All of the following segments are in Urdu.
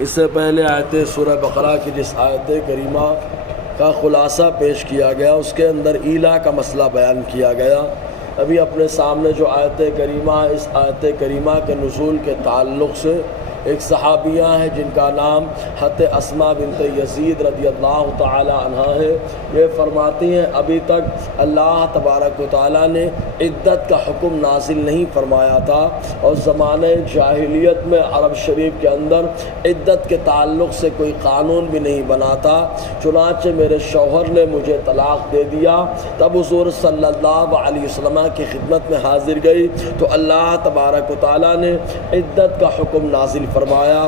اس سے پہلے آیت سورہ بقرہ کی جس آیت کریمہ کا خلاصہ پیش کیا گیا اس کے اندر ایلا کا مسئلہ بیان کیا گیا۔ ابھی اپنے سامنے جو آیت کریمہ ہے، اس آیت کریمہ کے نزول کے تعلق سے ایک صحابیہ ہے جن کا نام حضرت اسماء بنت یزید رضی اللہ تعالی عنہ ہے۔ یہ فرماتی ہیں ابھی تک اللہ تبارک و تعالیٰ نے عدت کا حکم نازل نہیں فرمایا تھا، اور زمانے جاہلیت میں عرب شریف کے اندر عدت کے تعلق سے کوئی قانون بھی نہیں بنا تھا۔ چنانچہ میرے شوہر نے مجھے طلاق دے دیا، تب حضور صلی اللہ علیہ وسلم کی خدمت میں حاضر گئی تو اللہ تبارک و تعالیٰ نے عدت کا حکم نازل فرمایا۔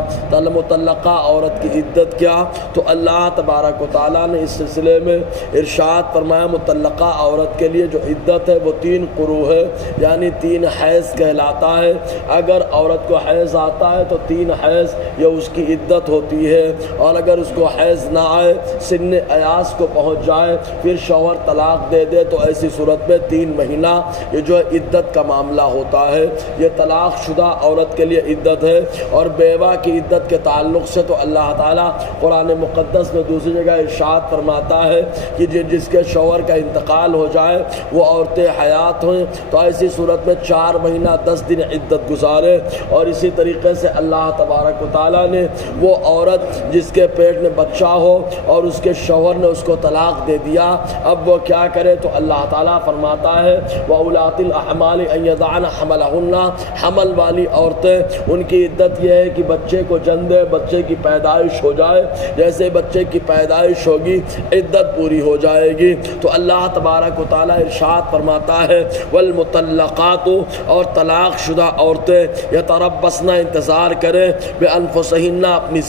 مطلقہ عورت کی عدت کیا؟ تو اللہ تبارک و تعالیٰ نے اس سلسلے میں ارشاد فرمایا مطلقہ عورت کے لیے جو عدت ہے وہ 3 قروء ہے، یعنی 3 حیض کہلاتا ہے۔ اگر عورت کو حیض آتا ہے تو 3 حیض یہ اس کی عدت ہوتی ہے، اور اگر اس کو حیض نہ آئے، سن ایاس کو پہنچ جائے، پھر شوہر طلاق دے دے، تو ایسی صورت میں 3 مہینہ یہ جو عدت کا معاملہ ہوتا ہے۔ یہ طلاق شدہ عورت کے لیے عدت ہے۔ اور بیوہ کی عدت کے تعلق سے تو اللہ تعالیٰ قرآن مقدس میں دوسری جگہ ارشاد فرماتا ہے کہ جس کے شوہر کا انتقال ہو جائے وہ عورتیں حیات ہوئیں تو ایسی صورت میں 4 مہینہ 10 دن عدت گزارے۔ اور اسی طریقے سے اللہ تبارک و تعالیٰ نے وہ عورت جس کے پیٹ میں بچہ ہو اور اس کے شوہر نے اس کو طلاق دے دیا، اب وہ کیا کرے؟ تو اللہ تعالیٰ فرماتا ہے وَأُولَاتِ الْأَحْمَالِ أَن يَضَعْنَ حَمْلَهُنَّ، حمل والی عورتیں ان کی عدت یہ ہے کہ بچے کو جنم دے، بچے کی پیدائش ہو جائے، جیسے بچے کی پیدائش ہوگی عدت پوری ہو جائے گی۔ تو اللہ تبارک و تعالیٰ ارشاد فرماتا ہے والمطلقات، اور طلاق شدہ عورتیں یتربصن، انتظار کریں، بانفسہن، اپنی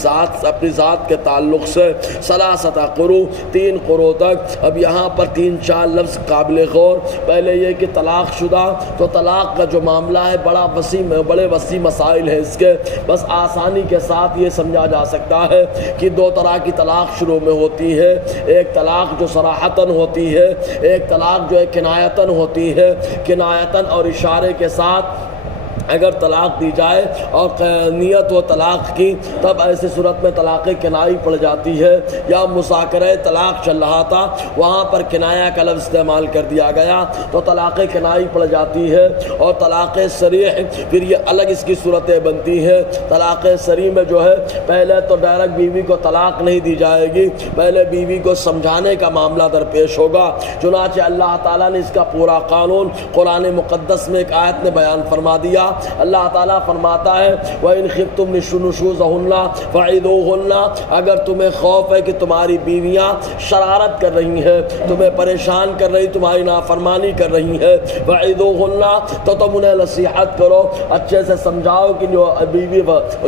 ذات کے تعلق سے، 3 قروء، 3 قروء تک۔ اب یہاں پر 3-4 لفظ قابل غور۔ پہلے یہ کہ طلاق شدہ، تو طلاق کا جو معاملہ ہے بڑے وسیع مسائل ہیں اس کے، بس آسانی کے ساتھ یہ سمجھا جا سکتا ہے کہ 2 طرح کی طلاق شروع میں ہوتی ہے۔ ایک طلاق جو صراحتاً ہوتی ہے، ایک طلاق جو ہے کنایتاً ہوتی ہے۔ کنایتاً اور اشارے کے ساتھ اگر طلاق دی جائے اور نیت و طلاق کی، تب ایسی صورت میں طلاق کنائی پڑ جاتی ہے۔ یا مذاکرہ طلاق چل رہا تھا، وہاں پر کنایہ کا لفظ استعمال کر دیا گیا تو طلاق کنائی پڑ جاتی ہے۔ اور طلاق صریح پھر یہ الگ اس کی صورتیں بنتی ہیں۔ طلاق صریح میں جو ہے پہلے تو ڈائریکٹ بیوی کو طلاق نہیں دی جائے گی، پہلے بیوی کو سمجھانے کا معاملہ درپیش ہوگا۔ چنانچہ اللہ تعالیٰ نے اس کا پورا قانون قرآن مقدس میں ایک آیت میں بیان فرما دیا۔ اللہ تعالیٰ فرماتا ہے وَإِنْ خِفْتُمْ نُشُوزَهُنَّ فَعِدُوهُنَّ، اگر تمہیں خوف ہے کہ تمہاری بیویاں شرارت کر رہی ہیں، تمہیں پریشان کر رہی، تمہاری نافرمانی کر رہی ہیں، فَعِدُوهُنَّ، تو تم انہیں نصیحت کرو، اچھے سے سمجھاؤ کہ جو بیوی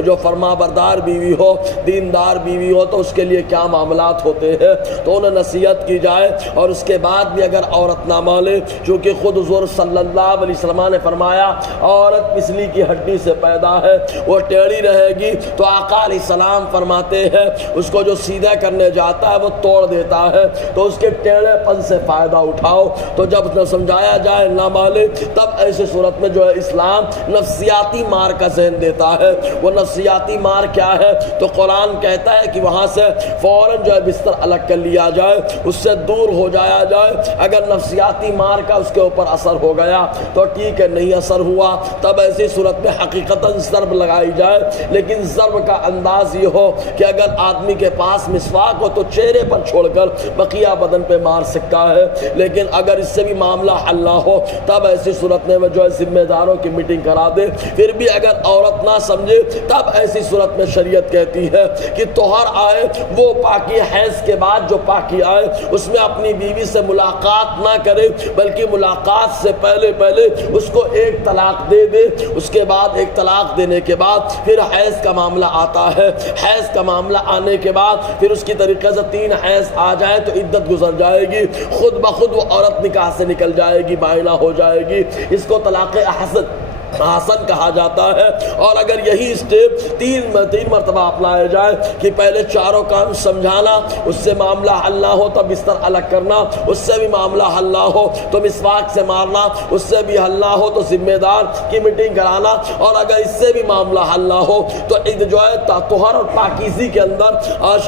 جو فرما بردار بیوی ہو، دیندار بیوی ہو تو اس کے لیے کیا معاملات ہوتے ہیں، تو انہیں نصیحت کی جائے۔ اور اس کے بعد بھی اگر عورت نہ مانے، چونکہ خود حضور صلی اللہ علیہ وسلم نے فرمایا عورت پسلی کی ہڈی سے پیدا ہے، وہ ٹیڑھی رہے گی، تو آقا علیہ السلام فرماتے ہیں اس کو جو سیدھا کرنے جاتا ہے وہ توڑ دیتا ہے، تو اس کے ٹیڑھے پن سے فائدہ اٹھاؤ۔ تو جب نہ سمجھایا جائے نہ مانے، تب ایسی صورت میں جو ہے اسلام نفسیاتی مار کا ذہن دیتا ہے۔ وہ نفسیاتی مار کیا ہے؟ تو قرآن کہتا ہے کہ وہاں سے فوراً جو ہے بستر الگ کر لیا جائے، اس سے دور ہو جایا جائے۔ اگر نفسیاتی مار کا اس کے اوپر اثر ہو گیا تو ٹھیک ہے، نہیں اثر ہوا تب ایسی صورت میں حقیقتاً ضرب لگائی جائے، لیکن ضرب کا انداز یہ ہو کہ اگر آدمی کے پاس مسواک ہو تو چہرے پر چھوڑ کر بقیہ بدن پہ مار سکتا ہے، لیکن اگر اس سے بھی معاملہ حل نہ ہو تب ایسی صورت میں جو ہے ذمہ داروں کی میٹنگ کرا دے۔ پھر بھی اگر عورت نہ سمجھے تب ایسی صورت میں شریعت کہتی ہے کہ طہر آئے، وہ پاکی حیض کے بعد جو پاکی آئے اس میں اپنی بیوی سے ملاقات نہ کرے، بلکہ ملاقات سے پہلے اس کو ایک طلاق دے دے۔ اس کے بعد ایک طلاق دینے کے بعد پھر حیض کا معاملہ آتا ہے، حیض کا معاملہ آنے کے بعد پھر اس کی طریقے سے 3 حیض آ جائے تو عدت گزر جائے گی، خود بخود وہ عورت نکاح سے نکل جائے گی، بائنہ ہو جائے گی۔ اس کو طلاق احسن حسن کہا جاتا ہے۔ اور اگر یہی اسٹیپ تین مرتبہ اپنایا جائے کہ پہلے چاروں کام سمجھانا، اس سے معاملہ حل نہ ہو تو بستر الگ کرنا، اس سے بھی معاملہ حل نہ ہو تو مسواک سے مارنا، اس سے بھی حل نہ ہو تو ذمہ دار کی میٹنگ کرانا، اور اگر اس سے بھی معاملہ حل نہ ہو تو جو ہے طہارت اور پاکیزی کے اندر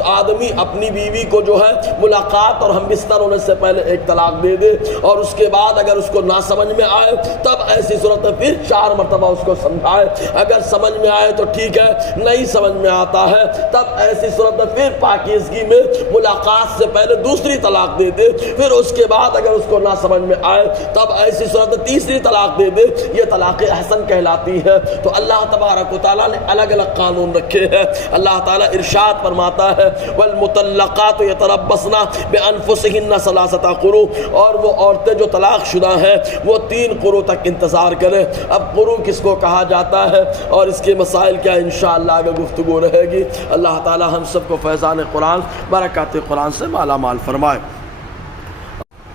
آدمی اپنی بیوی کو جو ہے ملاقات اور ہم بستر ہونے سے پہلے ایک طلاق دے دے، اور اس کے بعد اگر اس کو نہ سمجھ میں آئے تب ایسی صورت میں پھر 4 مرتبہ اس کو سمجھائے، اگر سمجھ میں آئے تو ٹھیک ہے، نہیں سمجھ میں آتا ہے تب ایسی صورت میں پھر پاکیزگی میں ملاقات سے پہلے دوسری طلاق دے دے، پھر اس کے بعد اگر اس کو نہ سمجھ میں آئے تب ایسی صورت میں تیسری طلاق دے دے، یہ طلاق احسن کہلاتی ہے۔ تو اللہ تبارک و تعالیٰ نے الگ الگ قانون رکھے ہیں۔ اللہ تعالیٰ ارشاد فرماتا ہے والمطلقات یتربصن بانفسهن 3 قروء، اور وہ عورتیں جو طلاق شدہ ہیں وہ 3 قروء تک انتظار کریں۔ اب قروء کس کو کہا جاتا ہے اور اس کے مسائل کیا، انشاءاللہ آگے گفتگو رہے گی۔ اللہ تعالیٰ ہم سب کو فیضان قرآن برکات قرآن سے مالا مال فرمائے۔